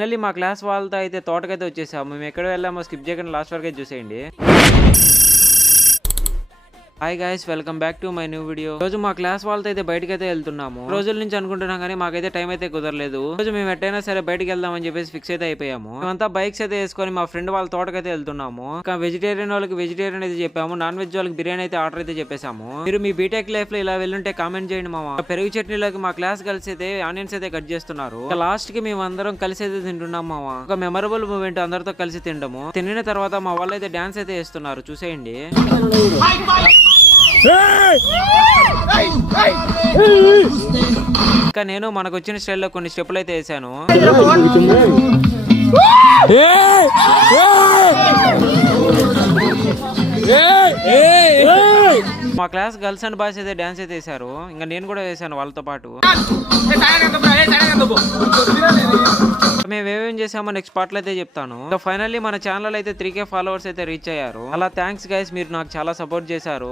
Finally మా class వాళ్ళతో అయితే తోటకైతే వచ్చేసాము. మేము ఎక్కడ వెళ్ళామో స్కిప్ చేయకుండా లాస్ట్ వరకు అయితే చూసేయండి. Hi guys, welcome back to my new video. రోజు మా క్లాస్ వాళ్ళతో అయితే బయటకి అయితే వెళ్తున్నాము. రోజుల నుంచి అనుకుంటున్నాం కానీ మాకైతే టైం అయితే కుదరలేదు. రోజు మేము ఎట్టైనా సరే బయటకి వెళ్దామని చెప్పేసి ఫిక్స్ అయితే అయిపోయాము. మేమంతా బైక్స్ అయితే వేసుకొని మా ఫ్రెండ్ వాళ్ళ తోటకైతే వెళ్తున్నాము. ఇంకా వెజిటేరియన్ వాళ్ళకి వెజిటేరియన్ అయితే చెప్పాము, నాన్ వెజ్ వాళ్ళకి బిర్యానీ అయితే ఆర్డర్ అయితే చెప్పేసాము. మీరు మీ బీటెక్ లైఫ్ లో ఇలా వెళ్ళుంటే కామెంట్ చేయండి మామ. పెరుగు చట్నీలోకి మా క్లాస్ కలిసి అయితే ఆనియన్స్ అయితే కట్ చేస్తున్నారు. లాస్ట్ కి మేము అందరం కలిసి అయితే తింటున్నాం మామ. ఒక మెమరబుల్ మూమెంట్ అందరితో కలిసి తినడము. తినిన తర్వాత మా వాళ్ళు అయితే డాన్స్ అయితే వేస్తున్నారు, చూసేయండి. ఇంకా నేను మనకు వచ్చిన స్టైల్లో కొన్ని స్టెప్పులు అయితే వేసాను. మా క్లాస్ గర్ల్స్ అండ్ బాయ్స్ అయితే డాన్స్ అయితే వేసారు. ఇంకా నేను కూడా వేసాను వాళ్ళతో పాటు. మేము ఏమేం చేసామో నెక్స్ట్ పార్ట్ లో అయితే చెప్తాను. ఫైనల్లీ మన ఛానల్ అయితే 3K ఫాలోవర్స్ అయితే రీచ్ అయ్యారు. అలా థ్యాంక్స్ గైస్, మీరు నాకు చాలా సపోర్ట్ చేశారు.